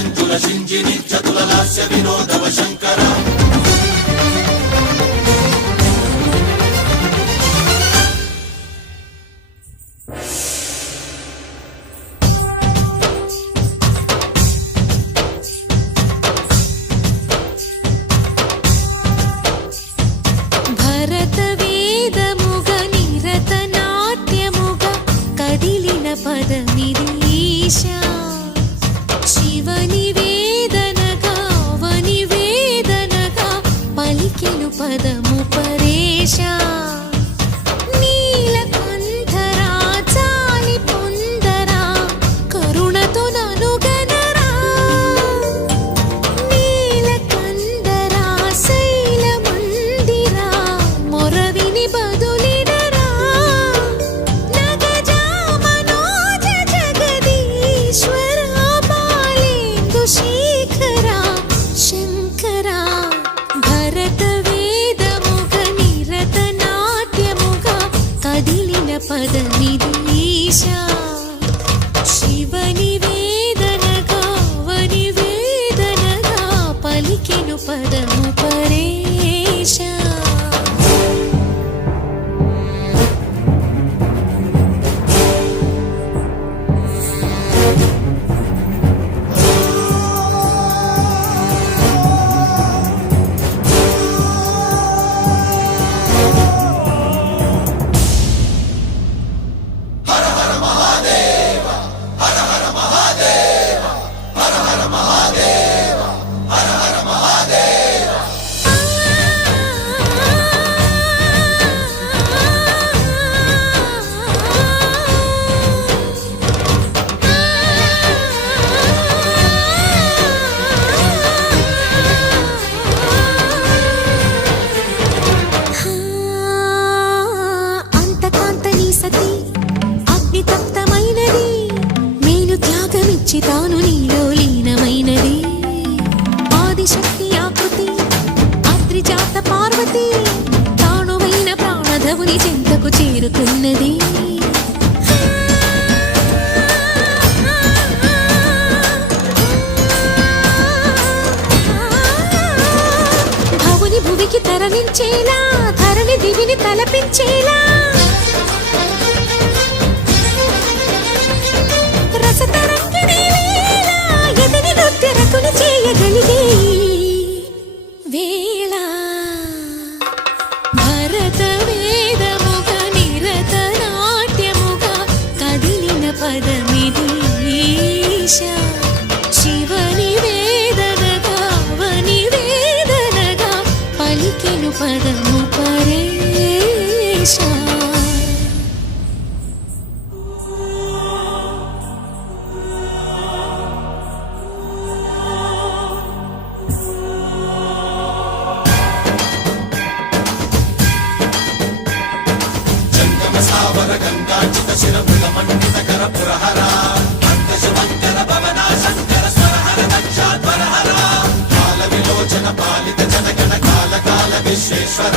మంజుల శింజిని చతుల లాస్య వినోదవ శంకర పదము పరేశా నీలకంఠరా చాలి పొందరా కరుణతో ననుగనరా నీలకందరా శైల మందిరా మొరవిని బదులిడరా నగజా మనోజ జగదీశ్వర బాలేందు శేఖరా శంకరా భరత పదమిదీశా శివ నివేదనగా వనివేదనగా పలికెను పదము పరేశా తాను నీలో లీనమైనది ఆదిశక్తి ఆకృతి అద్రిజాత పార్వతి తానువైన ప్రాణధవుని చెంతకు చేరుకున్నది భవుని భువికి తరలించేలా ధరణి దివిని తలపించేలా చేయగలిగే వేళ భరత వేదముగా నిరత నాట్యముగా కదిలిన పదమిదీశా శివ నివేదనగా వనివేదనగా పలికెను పదము పరేశా గంగాచిత శిరముల మండిత కర పురహర అంతశుభంకర భవనా శంకర స్వరహర దక్షాధ్వరహర కాల విలోచన పాలిత జనగణ కాల కాల విశ్వేశ్వర